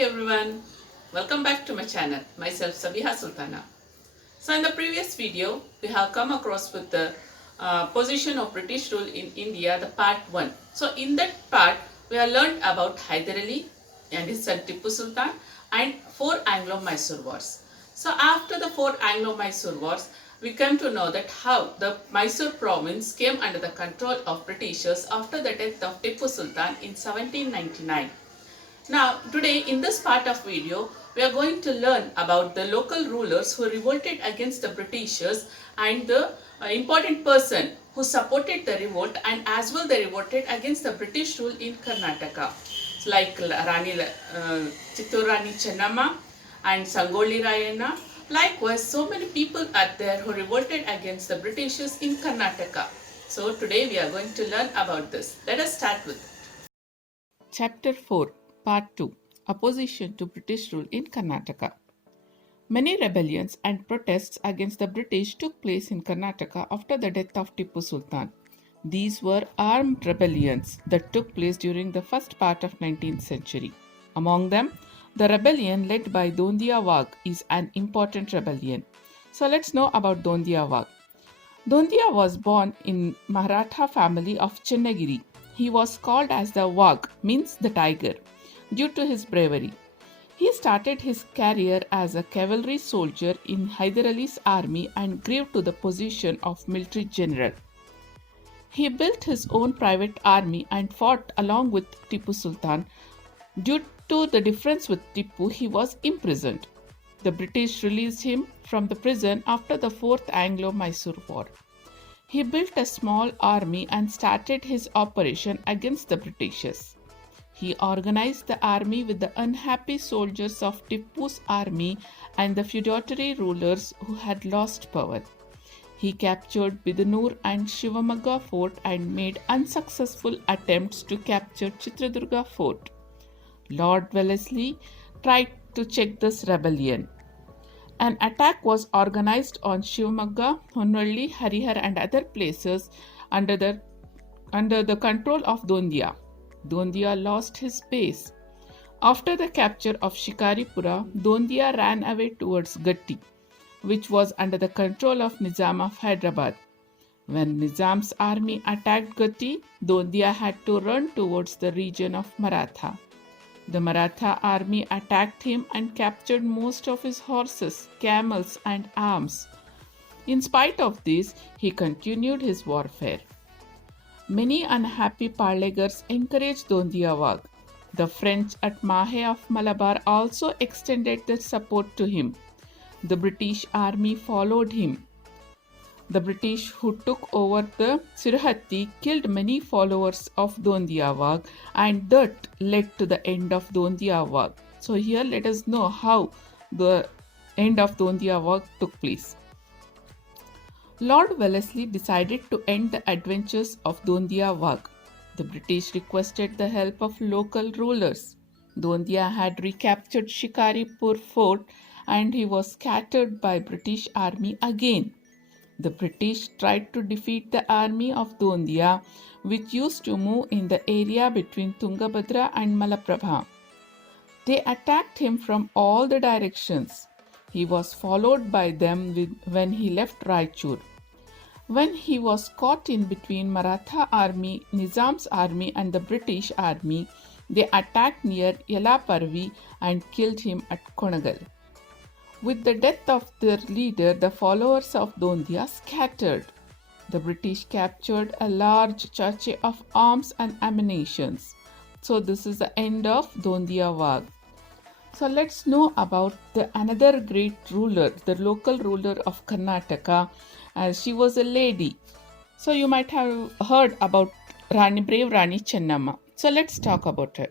everyone, welcome back to my channel. Myself Sabiha Sultana. So in the previous video, we have come across with the position of British rule in India, the part 1. So in that part, we have learned about Hyder Ali and his son Tipu Sultan and 4 Anglo-Mysore wars. So after the 4 Anglo-Mysore wars, we come to know that how the Mysore province came under the control of Britishers after the death of Tipu Sultan in 1799. Now, today in this part of video, we are going to learn about the local rulers who revolted against the Britishers and the important person who supported the revolt and as well they revolted against the British rule in Karnataka. Like Kitttur Rani Chennama and Sangolli Rayana. Likewise, so many people are there who revolted against the Britishers in Karnataka. So today we are going to learn about this. Let us start with Chapter 4. Part 2. Opposition to British rule in Karnataka. Many rebellions and protests against the British took place in Karnataka after the death of Tipu Sultan. These were armed rebellions that took place during the first part of 19th century. Among them, the rebellion led by Dondiya Wagh is an important rebellion. So let's know about Dondiya Wagh. Dondiya was born in Maratha family of Chennagiri. He was called as the Wagh, means the tiger, due to his bravery. He started his career as a cavalry soldier in Hyder Ali's army and grew to the position of military general. He built his own private army and fought along with Tipu Sultan. Due to the difference with Tipu, he was imprisoned. The British released him from the prison after the 4th Anglo-Mysore War. He built a small army and started his operation against the Britishers. He organized the army with the unhappy soldiers of Tipu's army and the feudatory rulers who had lost power. He captured Bidanur and Shivamogga fort and made unsuccessful attempts to capture Chitradurga fort. Lord Wellesley tried to check this rebellion. An attack was organized on Shivamogga, Honnolli, Harihar and other places under the control of Dondiya. Dondiya lost his base. After the capture of Shikaripura, Dondiya ran away towards Gatti, which was under the control of Nizam of Hyderabad. When Nizam's army attacked Gatti, Dondiya had to run towards the region of Maratha. The Maratha army attacked him and captured most of his horses, camels and arms. In spite of this, he continued his warfare. Many unhappy parlegars encouraged Dondiya Wagh. The French at Mahe of Malabar also extended their support to him. The British army followed him. The British who took over the Sirhatti killed many followers of Dondiya Wagh and that led to the end of Dondiya Wagh. So here let us know how the end of Dondiya Wagh took place. Lord Wellesley decided to end the adventures of Dondiya Wagh. The British requested the help of local rulers. Dondiya had recaptured Shikaripur fort and he was scattered by British army again. The British tried to defeat the army of Dondiya, which used to move in the area between Tungabhadra and Malaprabha. They attacked him from all the directions. He was followed by them when he left Raichur. When he was caught in between Maratha army, Nizam's army and the British army, they attacked near Yelaparvi and killed him at Konagal. With the death of their leader, the followers of Dondiya scattered. The British captured a large charge of arms and ammunition. So this is the end of Dondiya Wagh. So let's know about another great ruler, the local ruler of Karnataka, as she was a lady. So you might have heard about brave Rani Chennamma. So let's talk about her.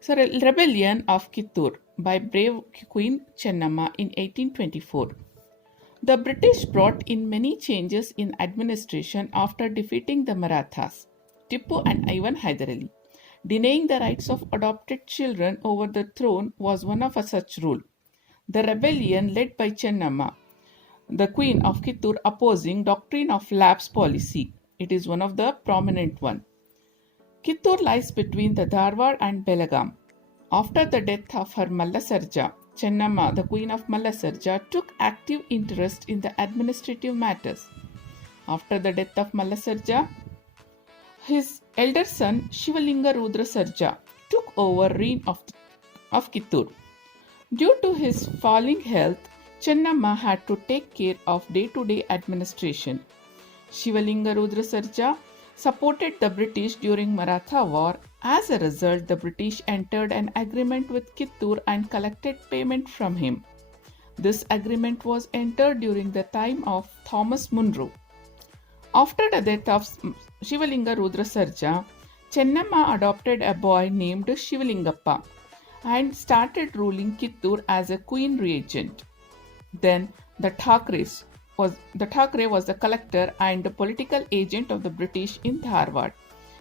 So rebellion of Kitttur by brave Queen Chennamma in 1824. The British brought in many changes in administration after defeating the Marathas, Tipu and Ivan Hyder Ali. Denying the rights of adopted children over the throne was one of such rule. The rebellion led by Chennamma, the Queen of Kitttur, opposing doctrine of lapse policy. It is one of the prominent one. Kitttur lies between the Dharwad and Belagaum. After the death of her Mallasarja, Chennamma, the queen of Mallasarja, took active interest in the administrative matters. After the death of Mallasarja, his elder son Shivalinga Rudra Sarja took over reign of Kittur. Due to his falling health, Chennamma had to take care of day-to-day administration. Shivalinga Rudra Sarja supported the British during Maratha War. As a result, the British entered an agreement with Kittur and collected payment from him. This agreement was entered during the time of Thomas Munro. After the death of Shivalinga Rudra Sarja, Chennamma adopted a boy named Shivalingappa and started ruling Kittur as a queen regent. Then the Thackeray was the collector and political agent of the British in Dharwad.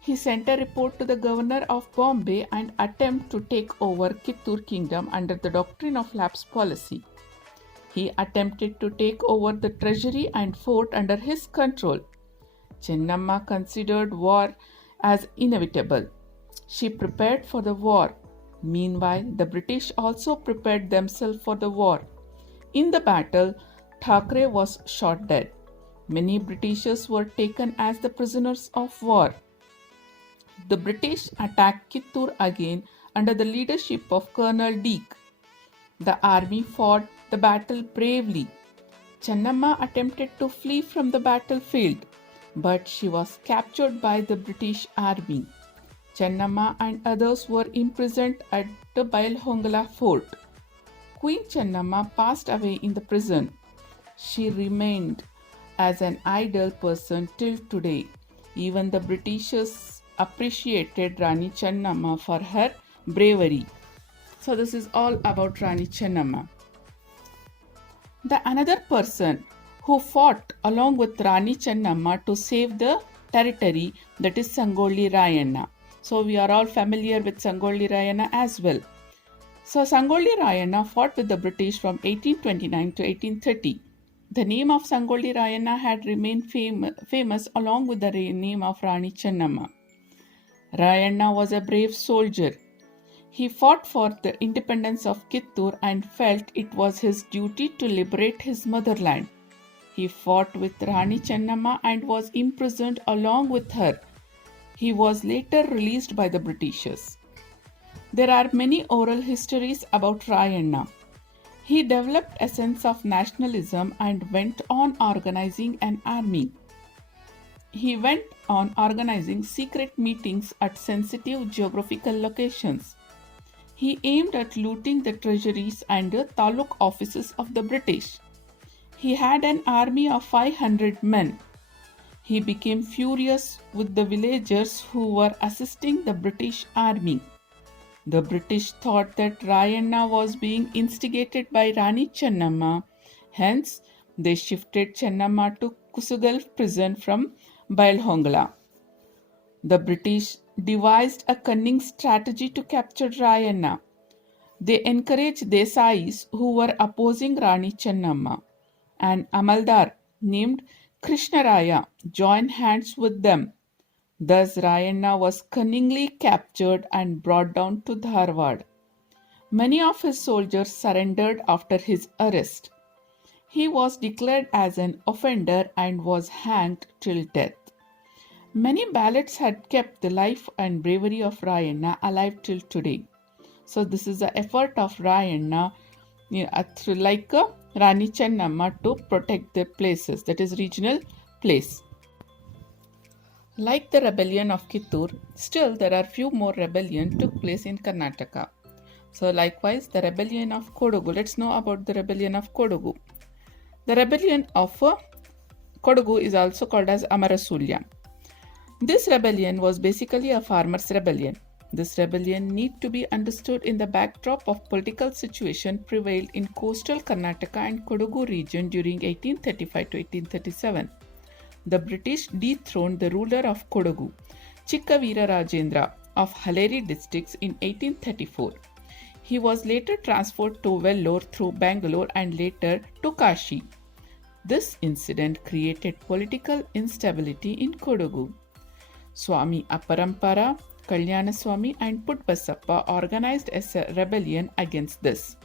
He sent a report to the governor of Bombay and attempted to take over Kittur kingdom under the doctrine of lapse policy. He attempted to take over the treasury and fort under his control. Chennamma considered war as inevitable. She prepared for the war. Meanwhile, the British also prepared themselves for the war. In the battle, Thackeray was shot dead. Many Britishers were taken as the prisoners of war. The British attacked Kittur again under the leadership of Colonel Deak. The army fought the battle bravely. Chennamma attempted to flee from the battlefield, but she was captured by the British army. Chennamma and others were imprisoned at the Bailhongla fort. Queen Chennamma passed away in the prison. She remained as an idle person till today. Even the Britishers appreciated Rani Chennamma for her bravery. So this is all about Rani Chennamma. The another person who fought along with Rani Chennamma to save the territory, that is Sangolli Rayana. So we are all familiar with Sangolli Rayana as well. So Sangolli Rayana fought with the British from 1829 to 1830. The name of Sangolli Rayana had remained famous along with the name of Rani Chennamma. Rayana was a brave soldier. He fought for the independence of Kittur and felt it was his duty to liberate his motherland. He fought with Rani Chennamma and was imprisoned along with her. He was later released by the Britishers. There are many oral histories about Rayanna. He developed a sense of nationalism and went on organizing an army. He went on organizing secret meetings at sensitive geographical locations. He aimed at looting the treasuries and the taluk offices of the British. He had an army of 500 men. He became furious with the villagers who were assisting the British army. The British thought that Rayanna was being instigated by Rani Chennamma. Hence, they shifted Chennamma to Kusugal prison from Bailhongla. The British devised a cunning strategy to capture Rayanna. They encouraged Desais who were opposing Rani Chennamma. An Amaldar named Krishnaraya joined hands with them. Thus Rayanna was cunningly captured and brought down to Dharwad. Many of his soldiers surrendered after his arrest. He was declared as an offender and was hanged till death. Many ballads had kept the life and bravery of Rayanna alive till today. So this is the effort of Rayanna, like Rani Chennamma, to protect their places, that is regional place. Like the rebellion of Kittur, still there are few more rebellions took place in Karnataka. So likewise the rebellion of Kodagu. Let's know about the rebellion of Kodagu. The rebellion of Kodagu is also called as Amarasulya. This rebellion was basically a farmers' rebellion. This rebellion need to be understood in the backdrop of political situation prevailed in coastal Karnataka and Kodagu region during 1835 to 1837. The British dethroned the ruler of Kodagu, Chikkaveera Rajendra of Halleri districts in 1834. He was later transferred to Vellore through Bangalore and later to Kashi. This incident created political instability in Kodagu. Swami Aparampara, Kalyanaswamy and Puttbasappa organized a rebellion against this.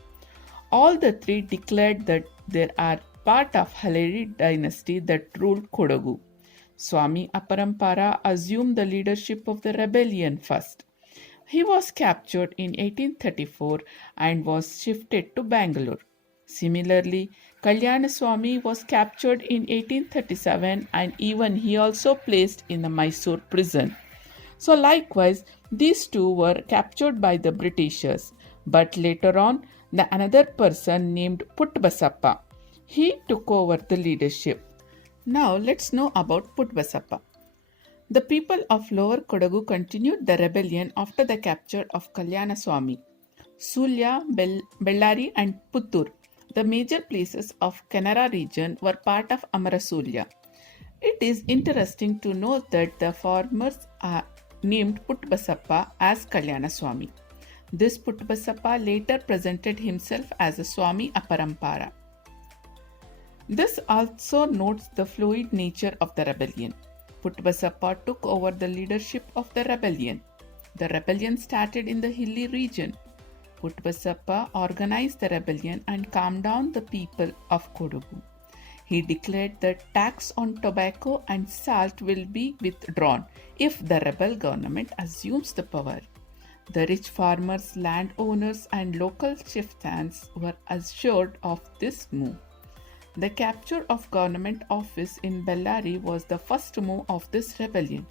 All the three declared that they are part of Haledi dynasty that ruled Kodagu. Swami Aparampara assumed the leadership of the rebellion first. He was captured in 1834 and was shifted to Bangalore. Similarly, Kalyanaswamy was captured in 1837 and even he also placed in the Mysore prison. So likewise, these two were captured by the Britishers, but later on, another person named Puttbasappa, he took over the leadership. Now let's know about Puttbasappa. The people of Lower Kodagu continued the rebellion after the capture of Kalyanaswamy. Sulya, Bellary and Puttur, the major places of Kannada region, were part of Amarasulya. It is interesting to note that the farmers are named Puttbasappa as Kalyanaswamy. This Puttbasappa later presented himself as a Swami Aparampara. This also notes the fluid nature of the rebellion. Puttbasappa took over the leadership of the rebellion. The rebellion started in the hilly region. Puttbasappa organized the rebellion and calmed down the people of Kodagu. He declared that tax on tobacco and salt will be withdrawn if the rebel government assumes the power. The rich farmers, landowners, and local chieftains were assured of this move. The capture of government office in Bellary was the first move of this rebellion.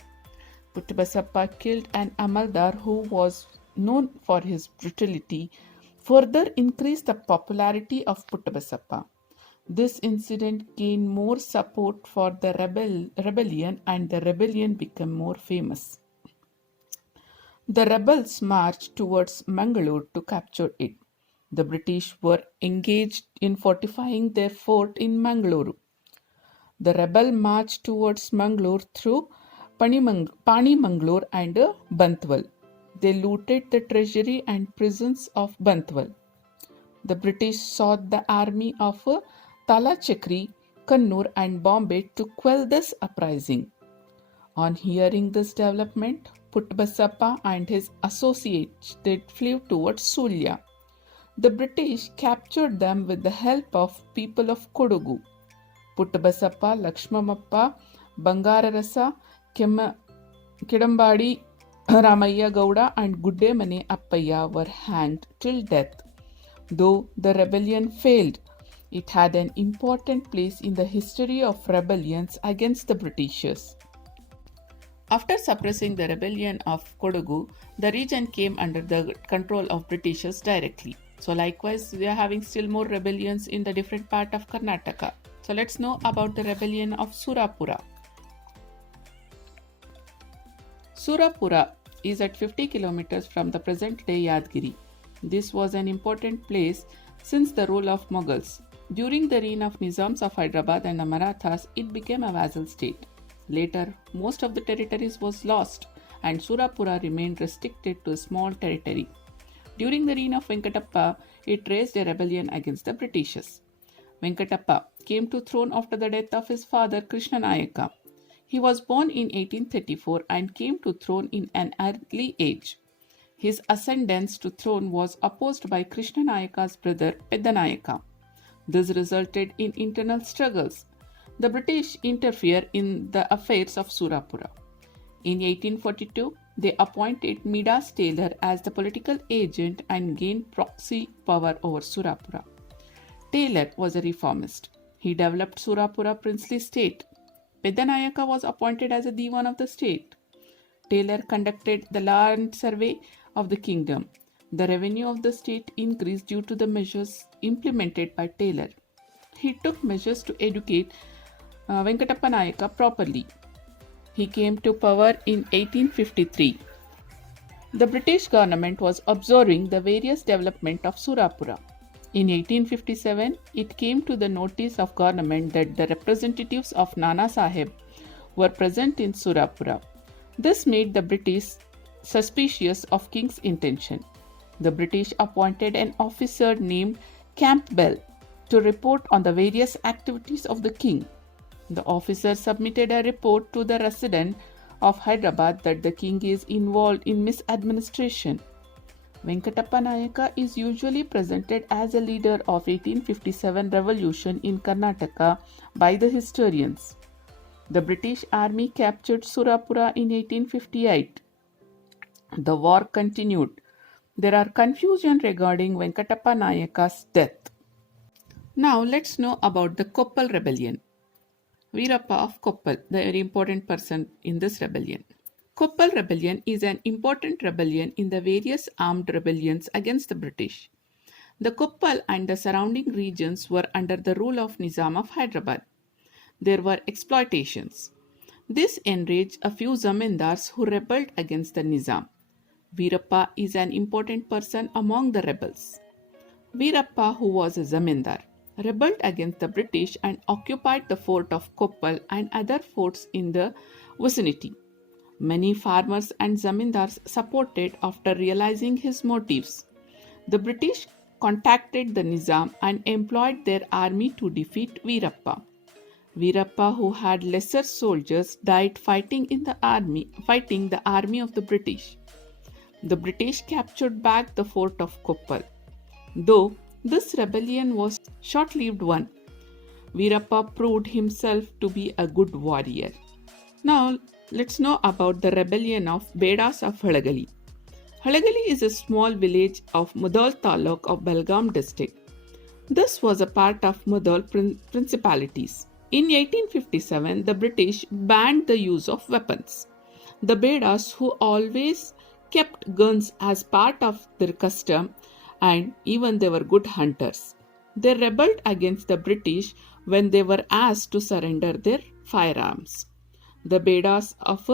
Puttbasappa killed an Amaldar who was known for his brutality, further increased the popularity of Puttbasappa. This incident gained more support for the rebellion and the rebellion became more famous. The rebels marched towards Mangalore to capture it. The British were engaged in fortifying their fort in Mangalore. The rebel marched towards Mangalore through Panimangalore and Bantwal. They looted the treasury and prisons of Bantwal. The British sought the army of Talachakri, Kannur and Bombay to quell this uprising. On hearing this development, Puttbasappa and his associates flew towards Sulya. The British captured them with the help of people of Kodagu. Puttbasappa, Lakshmamappa, Bangararasa, Kidambadi, Ramayya Gowda and Guddemane Appaya were hanged till death. Though the rebellion failed, it had an important place in the history of rebellions against the Britishers. After suppressing the rebellion of Kodagu, the region came under the control of Britishers directly. So likewise, we are having still more rebellions in the different part of Karnataka. So let's know about the rebellion of Suryapura. Suryapura is at 50 kilometers from the present-day Yadgiri. This was an important place since the rule of Mughals. During the reign of Nizams of Hyderabad and the Marathas, it became a vassal state. Later, most of the territories was lost and Suryapura remained restricted to a small territory. During the reign of Venkatappa, it raised a rebellion against the Britishers. Venkatappa came to throne after the death of his father Krishna Nayaka. He was born in 1834 and came to throne in an early age. His ascendance to throne was opposed by Krishna Nayaka's brother Peddanayaka. This resulted in internal struggles. The British interfered in the affairs of Suryapura. In 1842, they appointed Midas Taylor as the political agent and gained proxy power over Suryapura. Taylor was a reformist. He developed Suryapura princely state. Peddanayaka was appointed as a Diwan of the state. Taylor conducted the land survey of the kingdom. The revenue of the state increased due to the measures implemented by Taylor. He took measures to educate Venkatappa Nayaka properly. He came to power in 1853. The British government was observing the various development of Suryapura. In 1857, it came to the notice of government that the representatives of Nana Sahib were present in Suryapura. This made the British suspicious of King's intention. The British appointed an officer named Campbell to report on the various activities of the king. The officer submitted a report to the resident of Hyderabad that the king is involved in misadministration. Venkatappa Nayaka is usually presented as a leader of 1857 revolution in Karnataka by the historians. The British army captured Suryapura in 1858. The war continued. There are confusion regarding Venkatappa Nayaka's death. Now let's know about the Copal Rebellion. Veerappa of Koppal, the very important person in this rebellion. Copal Rebellion is an important rebellion in the various armed rebellions against the British. The Koppal and the surrounding regions were under the rule of Nizam of Hyderabad. There were exploitations. This enraged a few zamindars who rebelled against the Nizam. Veerappa is an important person among the rebels. Veerappa, who was a zamindar, rebelled against the British and occupied the fort of Koppal and other forts in the vicinity. Many farmers and zamindars supported after realizing his motives. The British contacted the Nizam and employed their army to defeat Veerappa. Veerappa, who had lesser soldiers, died fighting the army of the British. The British captured back the fort of Koppal. Though this rebellion was a short-lived one, Veerappa proved himself to be a good warrior. Now let's know about the rebellion of Bedas of Halagali. Halagali is a small village of Mudal Taluk of Belgaum district. This was a part of Mudal principalities. In 1857, the British banned the use of weapons. The Bedas, who always kept guns as part of their custom, and even they were good hunters. They rebelled against the British when they were asked to surrender their firearms. The Bedas of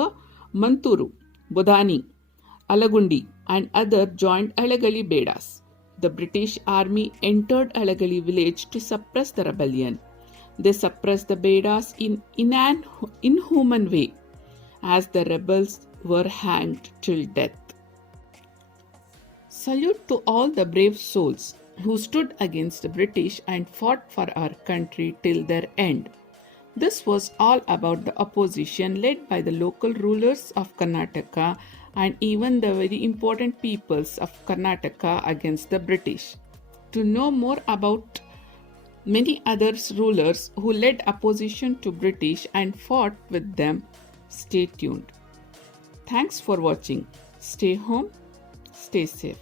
Manturu, Bodhani, Alagundi and others joined Alagali Bedas. The British army entered Alagali village to suppress the rebellion. They suppressed the Bedas in an inhuman way, as the rebels were hanged till death. Salute to all the brave souls who stood against the British and fought for our country till their end. This was all about the opposition led by the local rulers of Karnataka and even the very important peoples of Karnataka against the British. To know more about many other rulers who led opposition to British and fought with them, stay tuned. Thanks for watching. Stay home, stay safe.